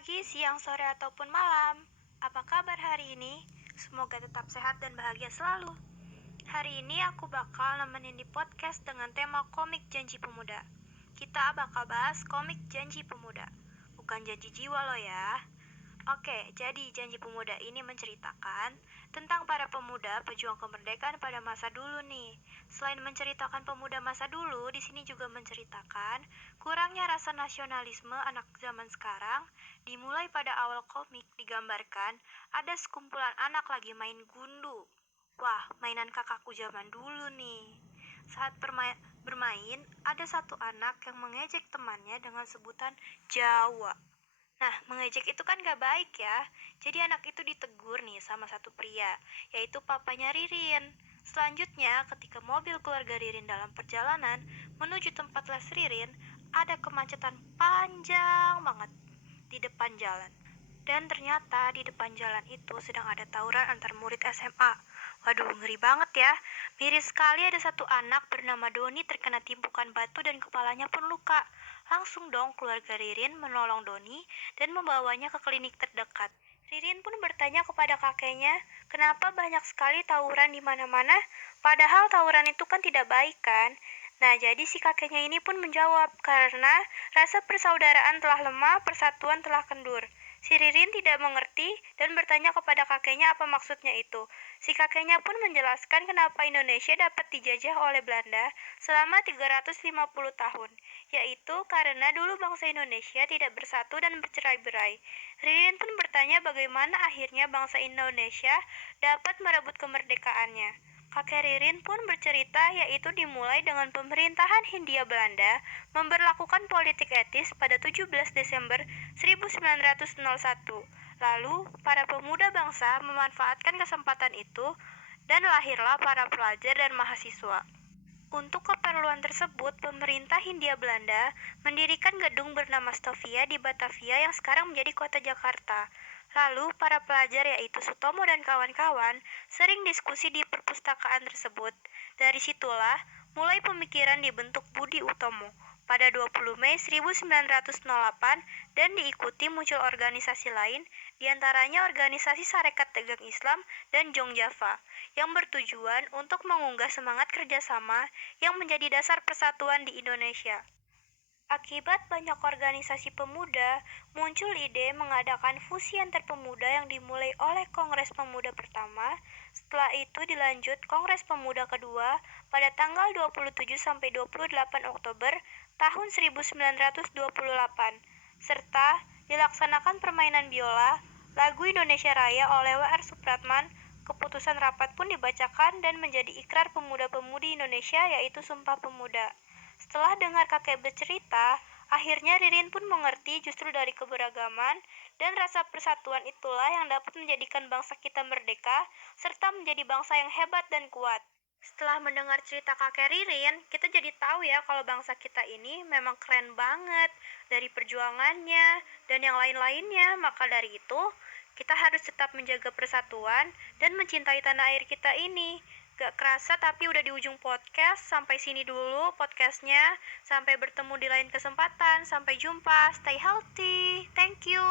pagi, siang, sore, ataupun malam. Apa kabar hari ini? Semoga tetap sehat dan bahagia selalu. Hari ini aku bakal nemenin di podcast dengan tema komik Janji Pemuda. Kita bakal bahas komik Janji Pemuda. Bukan janji jiwa loh ya. Oke, jadi Janji Pemuda ini menceritakan tentang para pemuda pejuang kemerdekaan pada masa dulu nih. Selain menceritakan pemuda masa dulu, di sini juga menceritakan kurangnya rasa nasionalisme anak zaman sekarang. Dimulai pada awal komik digambarkan ada sekumpulan anak lagi main gundu. Wah, mainan kakakku zaman dulu nih. Saat bermain, ada satu anak yang mengejek temannya dengan sebutan Jawa. Nah, mengejek itu kan gak baik ya. Jadi anak itu ditegur nih sama satu pria, yaitu papanya Ririn. Selanjutnya, ketika mobil keluarga Ririn dalam perjalanan menuju tempat les Ririn, ada kemacetan panjang banget di depan jalan. Dan ternyata di depan jalan itu sedang ada tawuran antar murid SMA. Waduh, ngeri banget ya. Miris sekali ada satu anak bernama Doni terkena timpukan batu dan kepalanya pun luka. Langsung dong keluarga Ririn menolong Doni dan membawanya ke klinik terdekat. Ririn pun bertanya kepada kakeknya, kenapa banyak sekali tawuran di mana-mana? Padahal tawuran itu kan tidak baik kan? Nah, jadi si kakeknya ini pun menjawab, karena rasa persaudaraan telah lemah, persatuan telah kendur. Si Ririn tidak mengerti dan bertanya kepada kakeknya apa maksudnya itu. Si kakeknya pun menjelaskan kenapa Indonesia dapat dijajah oleh Belanda selama 350 tahun, yaitu karena dulu bangsa Indonesia tidak bersatu dan bercerai-berai. Ririn pun bertanya bagaimana akhirnya bangsa Indonesia dapat merebut kemerdekaannya. Kakek Ririn pun bercerita yaitu dimulai dengan pemerintahan Hindia Belanda memberlakukan politik etis pada 17 Desember 1901. Lalu, para pemuda bangsa memanfaatkan kesempatan itu dan lahirlah para pelajar dan mahasiswa. Untuk keperluan tersebut, pemerintah Hindia Belanda mendirikan gedung bernama Stovia di Batavia yang sekarang menjadi kota Jakarta. Lalu, para pelajar yaitu Sutomo dan kawan-kawan sering diskusi di perpustakaan tersebut. Dari situlah mulai pemikiran dibentuk Budi Utomo pada 20 Mei 1908 dan diikuti muncul organisasi lain, diantaranya organisasi Sarekat Dagang Islam dan Jong Java, yang bertujuan untuk mengunggah semangat kerjasama yang menjadi dasar persatuan di Indonesia. Akibat banyak organisasi pemuda, muncul ide mengadakan fusi antar pemuda yang dimulai oleh Kongres Pemuda pertama. Setelah itu dilanjut Kongres Pemuda kedua pada tanggal 27-28 Oktober tahun 1928, serta dilaksanakan permainan biola, lagu Indonesia Raya oleh W.R. Supratman. Keputusan rapat pun dibacakan dan menjadi ikrar pemuda-pemudi Indonesia yaitu Sumpah Pemuda. Setelah dengar kakek bercerita, akhirnya Ririn pun mengerti justru dari keberagaman dan rasa persatuan itulah yang dapat menjadikan bangsa kita merdeka serta menjadi bangsa yang hebat dan kuat. Setelah mendengar cerita kakek Ririn, kita jadi tahu ya kalau bangsa kita ini memang keren banget dari perjuangannya dan yang lain-lainnya. Maka dari itu, kita harus tetap menjaga persatuan dan mencintai tanah air kita ini. Gak kerasa tapi udah di ujung podcast. Sampai sini dulu podcastnya. Sampai bertemu di lain kesempatan. Sampai jumpa. Stay healthy. Thank you.